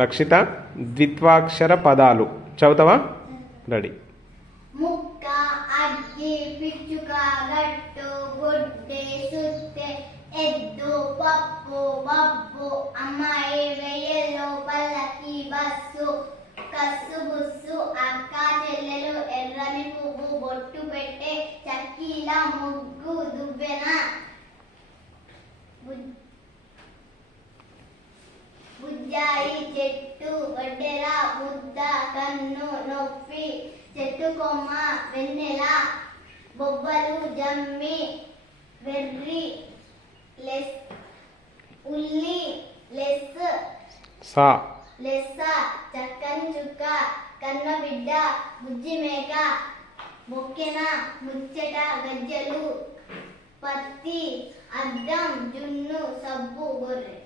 రక్షిత ద్విత్వాక్షర పదాలు చదువుతావా? రెడీ. ముక్క, అగ్గి, పిచ్చుక, గట్టు, గుడ్డి, సుత్తె, ఎద్దు, పప్పు, బబ్బు, అమ్మాయి, వెయ్యలు, పల్లకి, బస్సు, కస్సు, బుస్సు, అక్క, చెల్లెలు, ఎర్రని పువ్వు, బొట్టు పెట్టే, చక్కీల, ముగ్గు, దువ్వెన, బుజ్జాయి, చెట్టు, గడ్డెర, ముద్ద, కన్ను, నొప్పి, చెట్టు కొమ్మ, వెన్నెల, బొబ్బలు, జమ్మి, వెర్రి, లెస్, ఉల్లి, లెస్, సా, లెస్స, చక్కని చుక్క, కన్న బిడ్డ, బుజ్జి మేక, బొక్కెన, ముచ్చట, గజ్జలు, పత్తి, అద్దం, జున్ను, సబ్బు, గొర్రె.